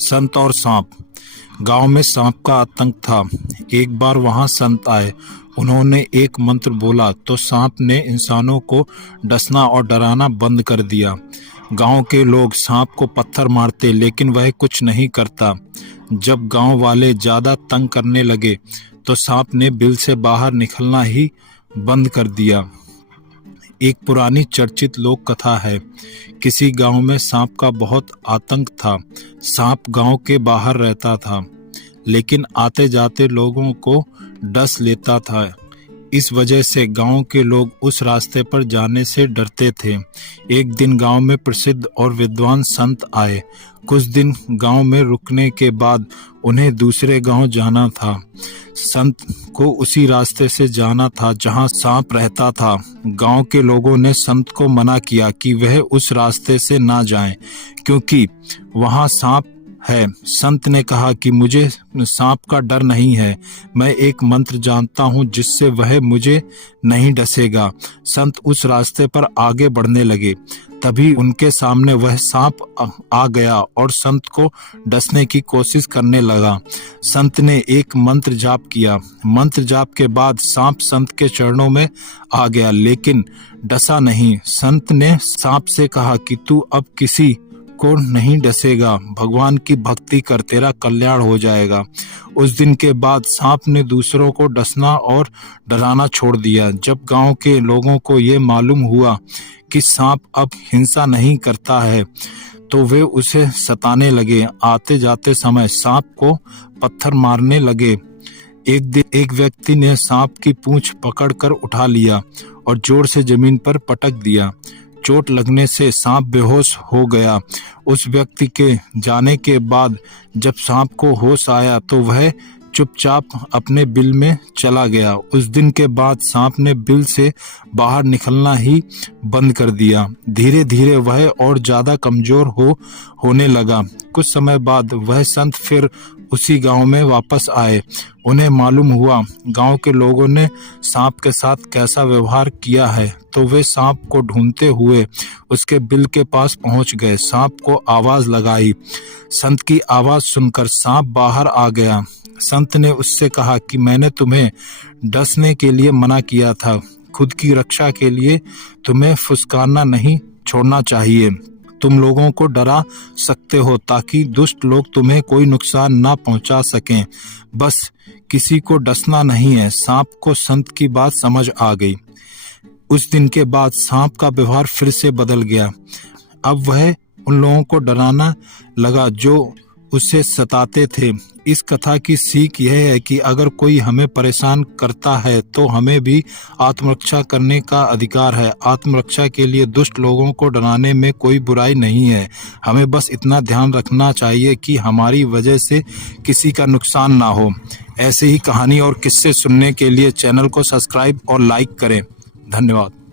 संत और सांप। गांव में सांप का आतंक था। एक बार वहां संत आए। उन्होंने एक मंत्र बोला तो सांप ने इंसानों को डसना और डराना बंद कर दिया। गांव के लोग सांप को पत्थर मारते लेकिन वह कुछ नहीं करता। जब गांव वाले ज्यादा तंग करने लगे तो सांप ने बिल से बाहर निकलना ही बंद कर दिया। एक पुरानी चर्चित लोक कथा है। किसी गांव में सांप का बहुत आतंक था। सांप गांव के बाहर रहता था, लेकिन आते जाते लोगों को डस लेता था। इस वजह से गांव के लोग उस रास्ते पर जाने से डरते थे। एक दिन गांव में प्रसिद्ध और विद्वान संत आए। कुछ दिन गांव में रुकने के बाद उन्हें दूसरे गांव जाना था। संत को उसी रास्ते से जाना था जहां सांप रहता था। गांव के लोगों ने संत को मना किया कि वह उस रास्ते से ना जाएं, क्योंकि वहां सांप है। संत ने कहा कि मुझे सांप का डर नहीं है, मैं एक मंत्र जानता हूँ जिससे वह मुझे नहीं डसेगा। संत उस रास्ते पर आगे बढ़ने लगे। तभी उनके सामने वह सांप आ गया और संत को डसने की कोशिश करने लगा। संत ने एक मंत्र जाप किया। मंत्र जाप के बाद सांप संत के चरणों में आ गया, लेकिन डसा नहीं। संत ने सांप से कहा कि तू अब किसी को नहीं डसेगा, भगवान की भक्ति कर, तेरा कल्याण हो जाएगा। उस दिन के बाद सांप ने दूसरों को डसना और डराना छोड़ दिया। जब गांव के लोगों को ये मालूम हुआ कि सांप अब हिंसा नहीं करता है, तो वे उसे सताने लगे। आते जाते समय सांप को पत्थर मारने लगे। एक दिन एक व्यक्ति ने सांप की पूंछ पकड़कर उठा लिया और जोर से जमीन पर पटक दिया। चोट लगने से सांप बेहोश हो गया। उस व्यक्ति के जाने के बाद जब सांप को होश आया तो वह चुपचाप अपने बिल में चला गया। उस दिन के बाद सांप ने बिल से बाहर निकलना ही बंद कर दिया। धीरे धीरे वह और ज्यादा कमजोर होने लगा। कुछ समय बाद वह संत फिर उसी गांव में वापस आए। उन्हें मालूम हुआ गांव के लोगों ने सांप के साथ कैसा व्यवहार किया है, तो वे सांप को ढूंढते हुए उसके बिल के पास पहुंच गए। सांप को आवाज लगाई। संत की आवाज सुनकर सांप बाहर आ गया। संत ने उससे कहा कि मैंने तुम्हें डसने के लिए मना किया था, खुद की रक्षा के लिए तुम्हें फुसकारना नहीं छोड़ना चाहिए। तुम लोगों को डरा सकते हो ताकि दुष्ट लोग तुम्हें कोई नुकसान ना पहुंचा सकें, बस किसी को डसना नहीं है। सांप को संत की बात समझ आ गई। उस दिन के बाद सांप का व्यवहार फिर से बदल गया। अब वह उन लोगों को डराना लगा जो उसे सताते थे। इस कथा की सीख यह है कि अगर कोई हमें परेशान करता है तो हमें भी आत्मरक्षा करने का अधिकार है। आत्मरक्षा के लिए दुष्ट लोगों को डराने में कोई बुराई नहीं है। हमें बस इतना ध्यान रखना चाहिए कि हमारी वजह से किसी का नुकसान ना हो। ऐसे ही कहानी और किस्से सुनने के लिए चैनल को सब्सक्राइब और लाइक करें। धन्यवाद।